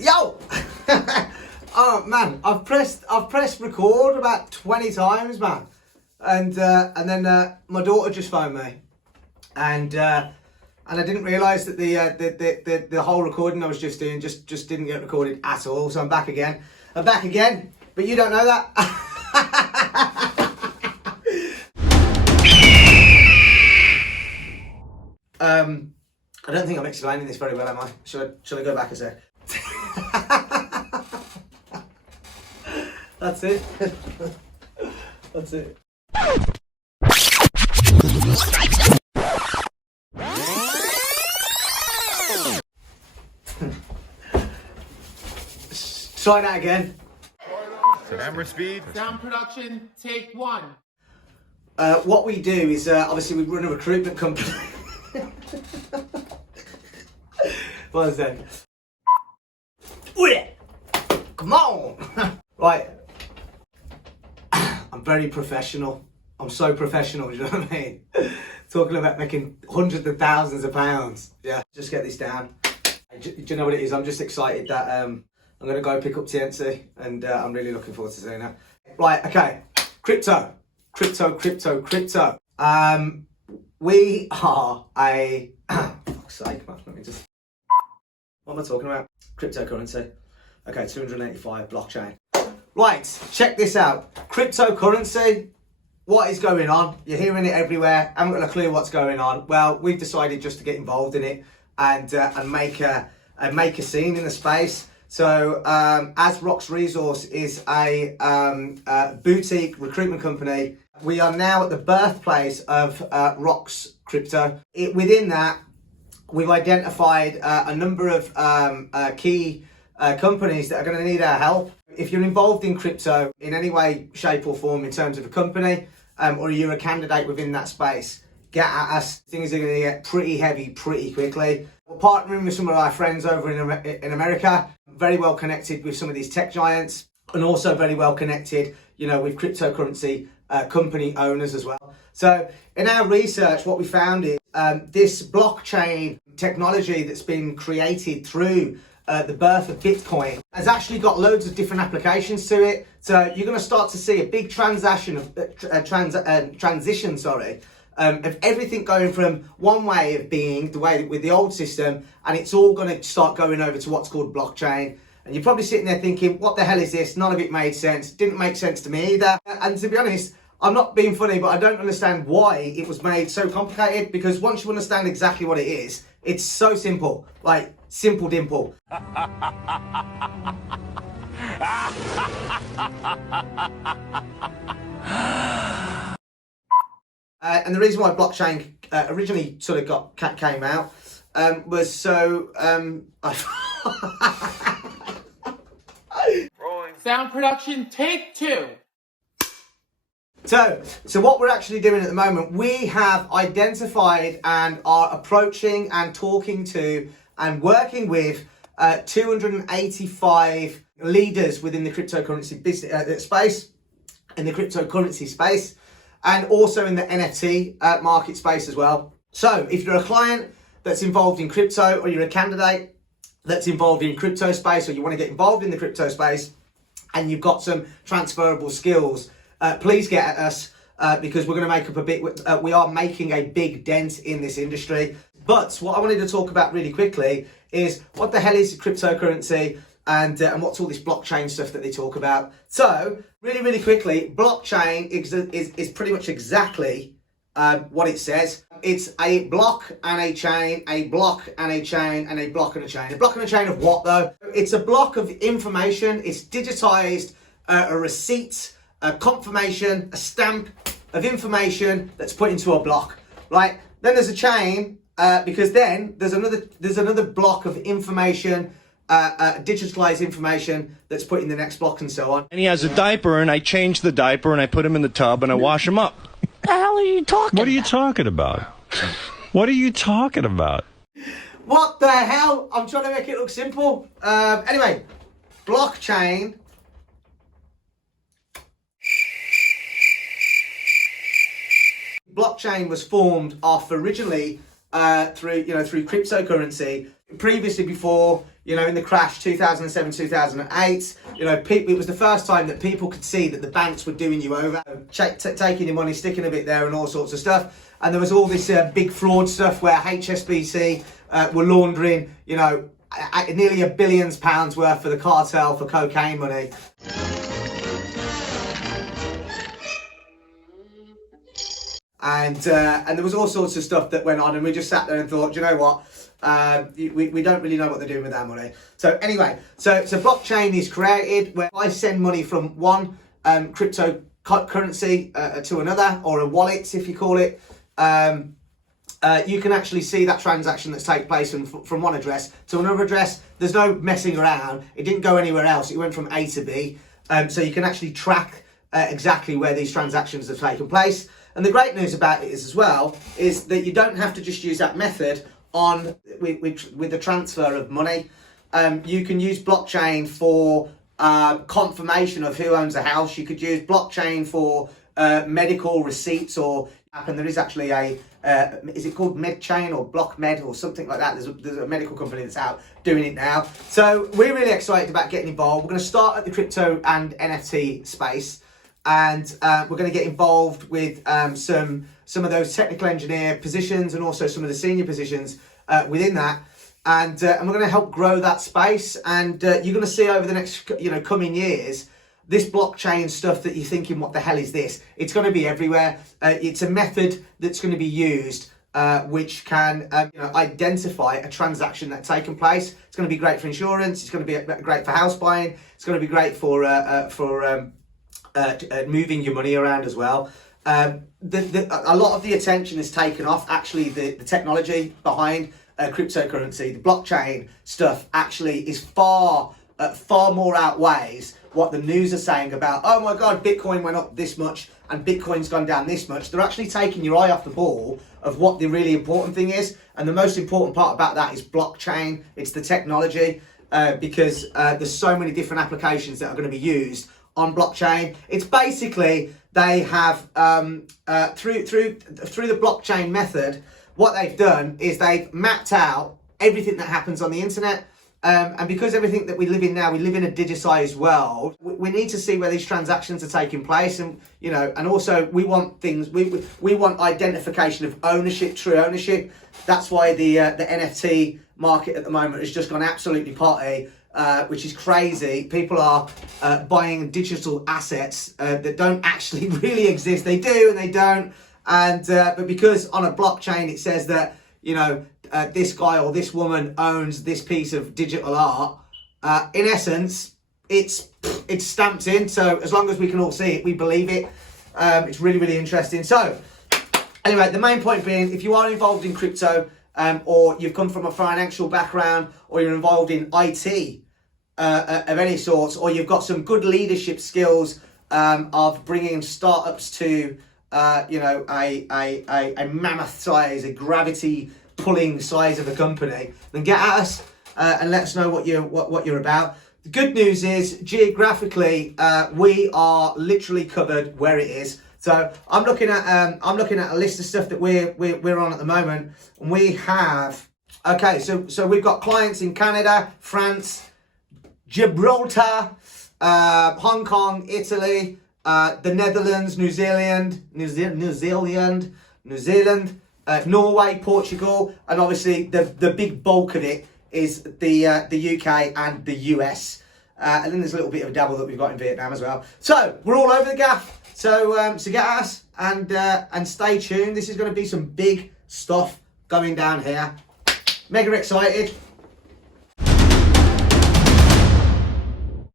Yo! Oh man, I've pressed record about 20 times, man. And then my daughter just phoned me, and I didn't realise that the whole recording I was just doing just didn't get recorded at all. So I'm back again. But you don't know that. I don't think I'm explaining this very well, am I? Should I go back a sec? That's it. That's it. Try that again. Camera speed. Sound production, take one. What we do is, obviously we run a recruitment company. One second. Come on! Right. I'm very professional. I'm so professional, do you know what I mean? Talking about making hundreds of thousands of pounds. Yeah, just get this down. Do you know what it is? I'm just excited that I'm going to go pick up TNC, and I'm really looking forward to doing that. Right, okay. Crypto. We are a... fuck's sake, man. Let me just... What am I talking about? Cryptocurrency. Okay, 285 blockchain. Right, check this out. Cryptocurrency. What is going on? You're hearing it everywhere. I haven't got a clue what's going on. Well, we've decided just to get involved in it and make a scene in the space. So, as ROX Resource is a boutique recruitment company, we are now at the birthplace of ROX Crypto. Within that, we've identified a number of key companies that are going to need our help. If you're involved in crypto in any way, shape or form in terms of a company, or you're a candidate within that space, get at us. Things are going to get pretty heavy pretty quickly. We're partnering with some of our friends over in America, very well connected with some of these tech giants, and also very well connected, you know, with cryptocurrency company owners as well. So in our research, what we found is this blockchain technology that's been created through the birth of Bitcoin has actually got loads of different applications to it. So you're going to start to see a big transition of everything going from one way of being, the way with the old system, and it's all going to start going over to what's called blockchain. And you're probably sitting there thinking, what the hell is this? None of it made sense. Didn't make sense to me either. And to be honest, I'm not being funny, but I don't understand why it was made so complicated, because once you understand exactly what it is, it's so simple. Like, simple dimple. And the reason why blockchain originally sort of came out was so... Sound production, take two. So what we're actually doing at the moment, we have identified and are approaching and talking to and working with 285 leaders within the cryptocurrency business space, in the cryptocurrency space, and also in the NFT market space as well. So if you're a client that's involved in crypto, or you're a candidate that's involved in crypto space, or you want to get involved in the crypto space, and you've got some transferable skills, please get at us because we're going to make up a bit. We are making a big dent in this industry. But what I wanted to talk about really quickly is what the hell is cryptocurrency, and what's all this blockchain stuff that they talk about. So really quickly, blockchain is pretty much exactly what it says. It's a block and a chain, a block and a chain, and a block and a chain. A block and a chain of what though? It's a block of information. It's digitized, a receipt, a confirmation, a stamp of information that's put into a block, right? Then there's a chain, because then there's another block of information, digitalized information that's put in the next block, and so on. And he has a diaper, and I change the diaper, and I put him in the tub, and I wash him up. What the hell are you talking What are you talking about? What are you talking about? What the hell? I'm trying to make it look simple. Anyway, blockchain. Blockchain was formed off originally through cryptocurrency. Previously, before you know, in the crash 2007, 2008, you know, it was the first time that people could see that the banks were doing you over, taking your money, sticking a bit there and all sorts of stuff. And there was all this big fraud stuff where HSBC were laundering, you know, nearly £1 billion worth for the cartel for cocaine money. And there was all sorts of stuff that went on, and we just sat there and thought, you know what, we don't really know what they're doing with our money. So anyway, so blockchain is created where I send money from one cryptocurrency to another, or a wallet if you call it. You can actually see that transaction that's taken place from one address to another address. There's no messing around. It didn't go anywhere else. It went from A to B. So you can actually track exactly where these transactions have taken place. And the great news about it is as well, is that you don't have to just use that method on with the transfer of money. You can use blockchain for confirmation of who owns a house. You could use blockchain for medical receipts, or and there is actually a is it called MedChain or BlockMed or something like that? There's a medical company that's out doing it now. So we're really excited about getting involved. We're going to start at the crypto and NFT space, and we're going to get involved with some of those technical engineer positions and also some of the senior positions within that. And we're going to help grow that space. And you're going to see over the next coming years, this blockchain stuff that you're thinking, what the hell is this? It's going to be everywhere. It's a method that's going to be used which can identify a transaction that's taken place. It's going to be great for insurance. It's going to be great for house buying. It's going to be great for moving your money around as well. A lot of the attention is taken off actually the technology behind cryptocurrency. The blockchain stuff actually is far more outweighs what the news are saying about, oh my God, Bitcoin went up this much and Bitcoin's gone down this much. They're actually taking your eye off the ball of what the really important thing is. And the most important part about that is blockchain. It's the technology, because there's so many different applications that are going to be used on blockchain. It's basically, they have, through the blockchain method, what they've done is they've mapped out everything that happens on the internet. And because everything that we live in now, we live in a digitized world, we need to see where these transactions are taking place. And, and also we want things, we want identification of ownership, true ownership. That's why the NFT market at the moment has just gone absolutely potty, which is crazy. People are buying digital assets that don't actually really exist. They do and they don't. And but because on a blockchain it says that, this guy or this woman owns this piece of digital art, in essence, it's stamped in. So as long as we can all see it, we believe it. It's really, really interesting. So anyway, the main point being, if you are involved in crypto, or you've come from a financial background, or you're involved in IT of any sort, or you've got some good leadership skills of bringing startups to a mammoth size, a gravity pulling size of a company, then get at us and let us know what you're about. The good news is, geographically, we are literally covered where it is. So I'm looking at a list of stuff that we're on at the moment, and we have so we've got clients in Canada, France, Gibraltar, Hong Kong, Italy, the Netherlands, New Zealand, Norway, Portugal, and obviously the big bulk of it is the UK and the US. And then there's a little bit of a dabble that we've got in Vietnam as well. So we're all over the gaff. So get at us and stay tuned. This is going to be some big stuff going down here. Mega excited.